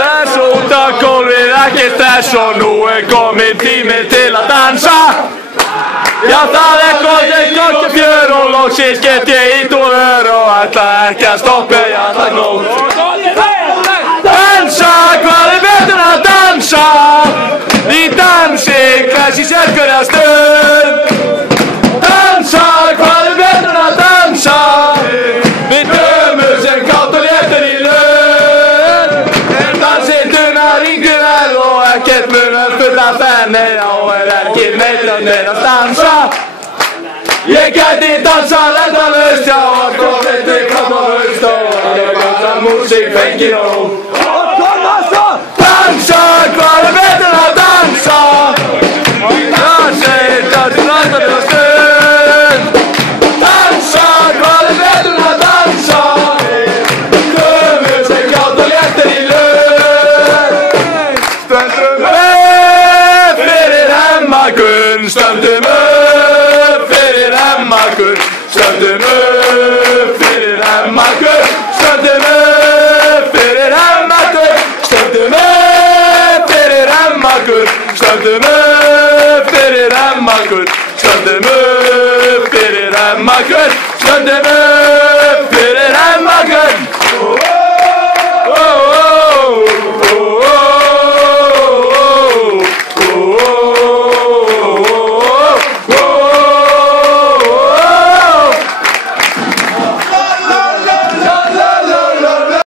Þess út á gólfið, ekki stress og nú kominn tími til að dansa. Já, það gott fjör og loksins get ég ít úr ör og ætla ekki að stoppa, já, það nóg. Dansa, hvað betur að dansa? Í dansi, hvers í sérhverja stund. Dansa, hvað betur að dansa? Við dömur sem kátt og léttur í lund. Dansinn dunar yngur vel og ekkert munar fulla fenni. Á ekki meitranir að dansa. Ég gæti dansað endalaust, já, og komið til kraft og haust og ég gæta músík fengið nóg. Dansa, hvað betur að dansa? Dansinn rættar til að stund. Dansa, hvað betur að dansa? Dömur sem kátt og léttur í lund. Stöndum upp fyrir Hemmagun, stöndum upp fyrir Hemmagun, stöndum upp fyrir Hemmagun, stöndum upp fyrir Hemmagun, stöndum upp fyrir Hemmagun, stöndum upp fyrir Hemmagun, stöndum upp fyrir Hemmagun, stöndum upp.